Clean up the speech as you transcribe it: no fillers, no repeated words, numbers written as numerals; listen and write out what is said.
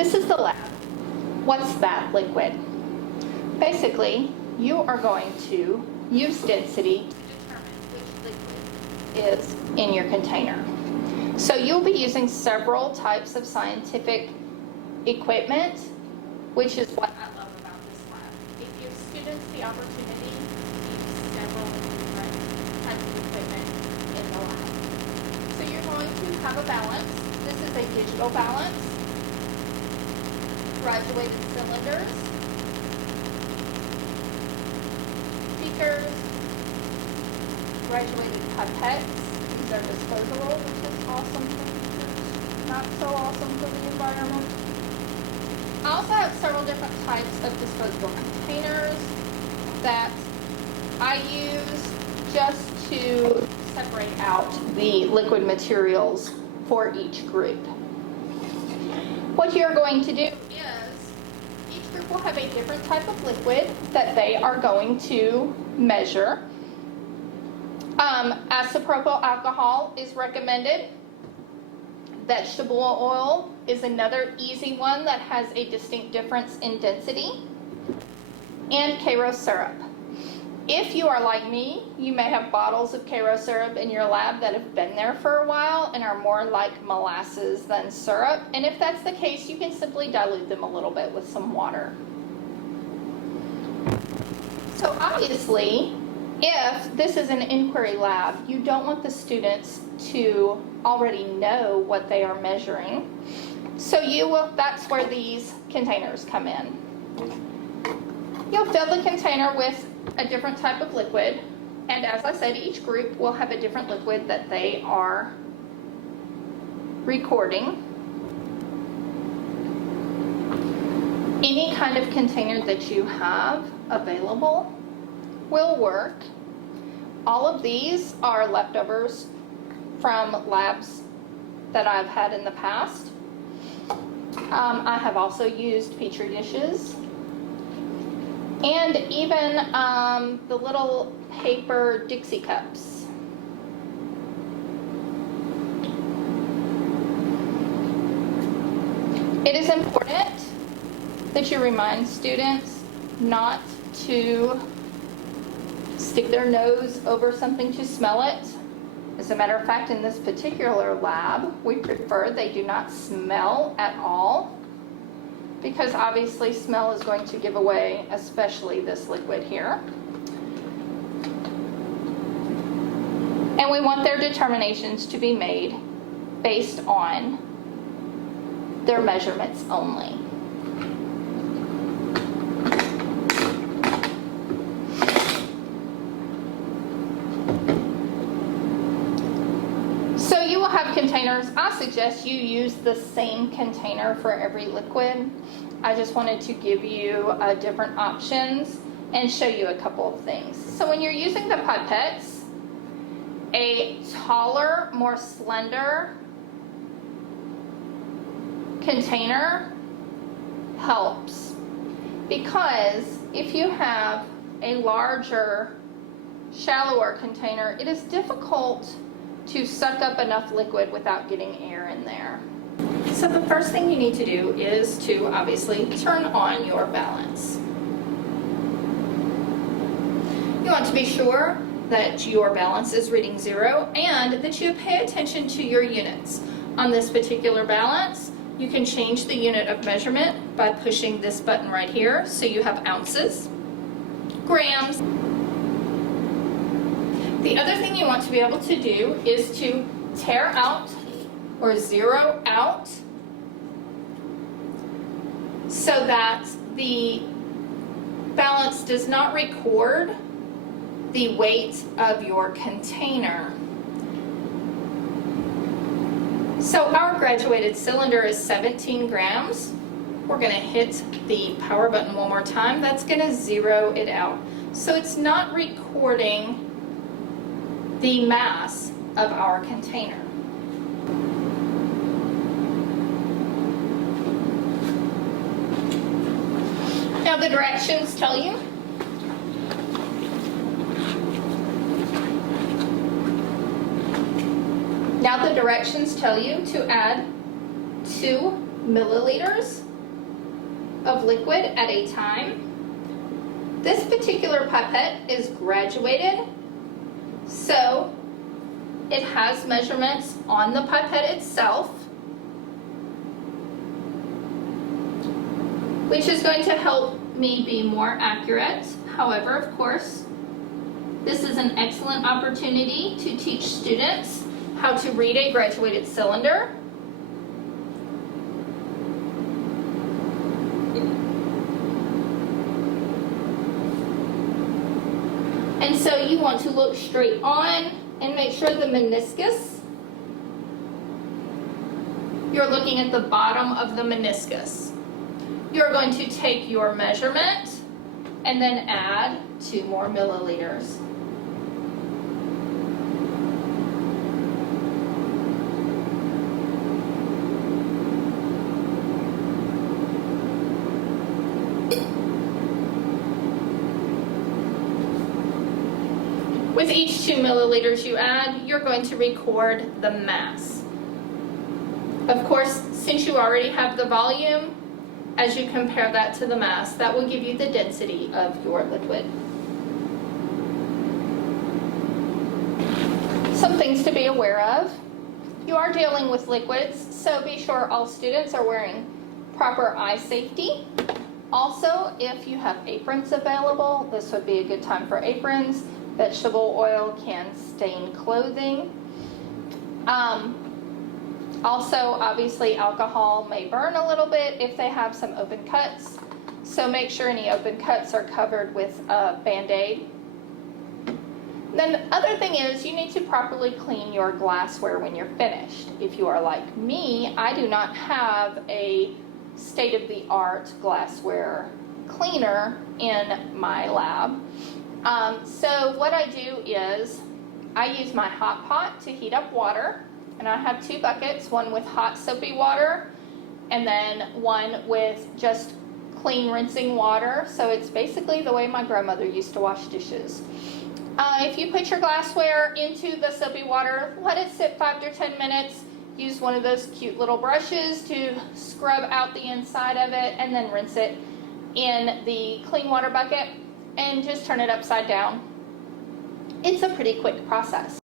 This is the lab. What's that liquid? Basically, you are going to use density to determine which liquid is in your container. So you'll be using several types of scientific equipment, which is what I love about this lab. It gives students the opportunity to use several different types of equipment in the lab. So you're going to have a balance. This is a digital balance, graduated cylinders, beakers, graduated pipettes. These are disposable, which is awesome for teachers, not so awesome for the environment. I also have several different types of disposable containers that I use just to separate out the liquid materials for each group. What you're going to do is each group will have a different type of liquid that they are going to measure. Isopropyl alcohol is recommended. Vegetable oil is another easy one that has a distinct difference in density. And Karo syrup. If you are like me, you may have bottles of Karo syrup in your lab that have been there for a while and are more like molasses than syrup. And if that's the case, you can simply dilute them a little bit with some water. So obviously, if this is an inquiry lab, you don't want the students to already know what they are measuring. So that's where these containers come in. You'll fill the container with a different type of liquid, and as I said, each group will have a different liquid that they are recording. Any kind of container that you have available will work. All of these are leftovers from labs that I've had in the past. I have also used Petri dishes and even the little paper Dixie cups. It is important that you remind students not to stick their nose over something to smell it. As a matter of fact, in this particular lab, we prefer they do not smell at all, because obviously smell is going to give away, especially this liquid here. And we want their determinations to be made based on their measurements only. Containers, I suggest you use the same container for every liquid. I just wanted to give you different options and show you a couple of things. So when you're using the pipettes, a taller, more slender container helps, because if you have a larger, shallower container, it is difficult to suck up enough liquid without getting air in there. So the first thing you need to do is to obviously turn on your balance. You want to be sure that your balance is reading 0 and that you pay attention to your units. On this particular balance, you can change the unit of measurement by pushing this button right here, so you have ounces, grams. The other thing you want to be able to do is to tear out or zero out so that the balance does not record the weight of your container. So our graduated cylinder is 17 grams. We're going to hit the power button one more time. That's going to zero it out. So it's not recording the mass of our container. Now the directions tell you to add 2 milliliters of liquid at a time. This particular pipette is graduated, so it has measurements on the pipette itself, which is going to help me be more accurate. However, of course, this is an excellent opportunity to teach students how to read a graduated cylinder. And so you want to look straight on and make sure the meniscus, you're looking at the bottom of the meniscus. You're going to take your measurement and then add 2 more milliliters. With each 2 milliliters you add, you're going to record the mass. Of course, since you already have the volume, as you compare that to the mass, that will give you the density of your liquid. Some things to be aware of. You are dealing with liquids, so be sure all students are wearing proper eye safety. Also, if you have aprons available, this would be a good time for aprons. Vegetable oil can stain clothing. Also, obviously, alcohol may burn a little bit if they have some open cuts. So make sure any open cuts are covered with a Band-Aid. Then the other thing is you need to properly clean your glassware when you're finished. If you are like me, I do not have a state-of-the-art glassware cleaner in my lab. So what I do is I use my hot pot to heat up water, and I have 2 buckets, one with hot soapy water and then one with just clean rinsing water. So it's basically the way my grandmother used to wash dishes. If you put your glassware into the soapy water, let it sit 5 to 10 minutes. Use one of those cute little brushes to scrub out the inside of it and then rinse it in the clean water bucket and just turn it upside down. It's a pretty quick process.